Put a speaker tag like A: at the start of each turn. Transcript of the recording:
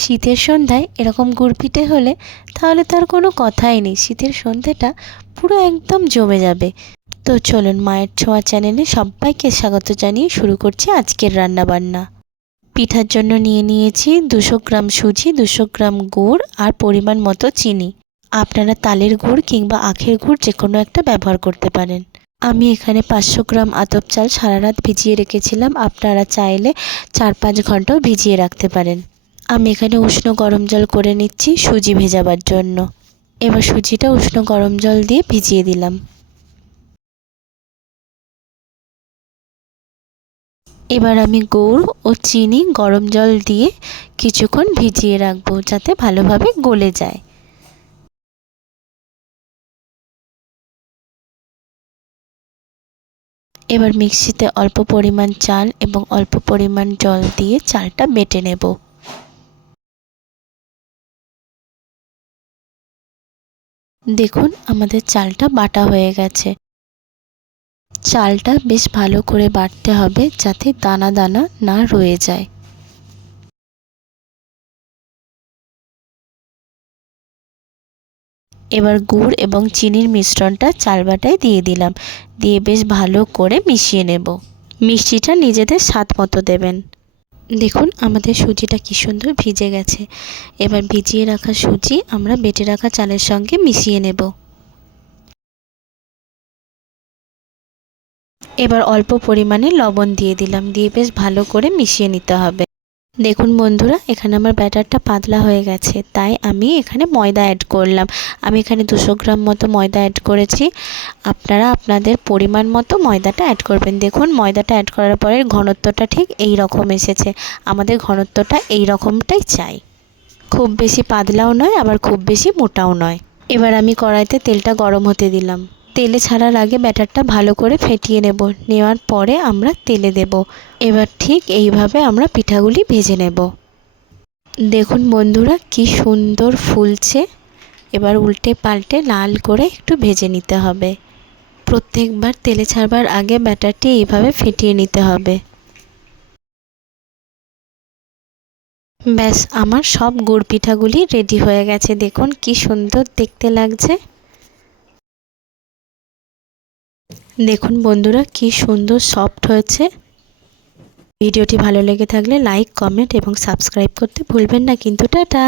A: শীতের সন্ধ্যায় এরকম গুড় পিঠে হলে তাহলে তার কোনো কথাই নেই। শীতের সন্ধ্যেটা পুরো একদম জমে যাবে। তো চলুন মায়ের ছোঁয়া চ্যানেলে সবাইকে স্বাগত জানিয়ে শুরু করছি আজকের রান্নাবান্না। পিঠার জন্য নিয়ে নিয়েছি দুশো গ্রাম সুজি, দুশো গ্রাম গুড় আর পরিমাণ মতো চিনি। আপনারা তালের গুড় কিংবা আখের গুড় যে কোনো একটা ব্যবহার করতে পারেন। আমি এখানে পাঁচশো গ্রাম আতপ চাল সারা রাত ভিজিয়ে রেখেছিলাম। আপনারা চাইলে চার পাঁচ ঘন্টাও ভিজিয়ে রাখতে পারেন। আমি এখানে উষ্ণ গরম জল করে নিচ্ছি সুজি ভেজাবার জন্য। এবার সুজিটা উষ্ণ গরম জল দিয়ে ভিজিয়ে দিলাম। এবার আমি গুড় ও চিনি গরম জল দিয়ে কিছুক্ষণ ভিজিয়ে রাখব যাতে ভালোভাবে গলে যায়। এবার মিক্সিতে অল্প পরিমাণ চাল এবং অল্প পরিমাণ জল দিয়ে চালটা বেটে নেব। দেখুন, আমাদের চালটা বাটা হয়ে গেছে। চালটা বেশ ভালো করে বাটতে হবে যাতে দানা দানা না রয়ে যায়। এবার গুড় এবং চিনির মিশ্রণটা চাল বাটায় দিয়ে দিলাম। দিয়ে বেশ ভালো করে মিশিয়ে নেব। মিষ্টিটা নিজেদের স্বাদ মতো দেবেন। দেখুন, আমাদের সুজিটা কি সুন্দর ভিজে গেছে। এবার ভিজিয়ে রাখা সুজি আমরা বেটে রাখা চালের সঙ্গে মিশিয়ে নেব। এবার অল্প পরিমাণে লবণ দিয়ে দিলাম, দিয়ে বেশ ভালো করে মিশিয়ে নিতে হবে। দেখুন বন্ধুরা, এখানে আমার ব্যাটারটা পাতলা হয়ে গেছে, তাই আমি এখানে ময়দা অ্যাড করলাম। আমি এখানে দুশো গ্রাম মতো ময়দা অ্যাড করেছি। আপনারা আপনাদের পরিমাণ মতো ময়দাটা অ্যাড করবেন। দেখুন, ময়দাটা অ্যাড করার পরে ঘনত্বটা ঠিক এই রকম এসেছে। আমাদের ঘনত্বটা এই রকমটাই চাই। খুব বেশি পাতলাও নয়, আবার খুব বেশি মোটাও নয়। এবার আমি কড়াইতে তেলটা গরম হতে দিলাম। তেলে ছাড়ার আগে ব্যাটারটা ভালো করে ফেটিয়ে নেব। নেওয়ার পরে আমরা তেলে দেব। এবার ঠিক এইভাবে আমরা পিঠাগুলি ভেজে নেব। দেখুন বন্ধুরা, কি সুন্দর ফুলছে। এবার উল্টে পাল্টে লাল করে একটু ভেজে নিতে হবে। প্রত্যেকবার তেলে ছাড়বার আগে ব্যাটারটি এইভাবে ফেটিয়ে নিতে হবে। ব্যাস, আমার সব গুড় পিঠাগুলি রেডি হয়ে গেছে। দেখুন কি সুন্দর দেখতে লাগছে। দেখুন বন্ধুরা, কি সুন্দর সফট হয়েছে। ভিডিওটি ভালো লেগে থাকলে লাইক কমেন্ট এবং সাবস্ক্রাইব করতে ভুলবেন না কিন্তু, টাটা!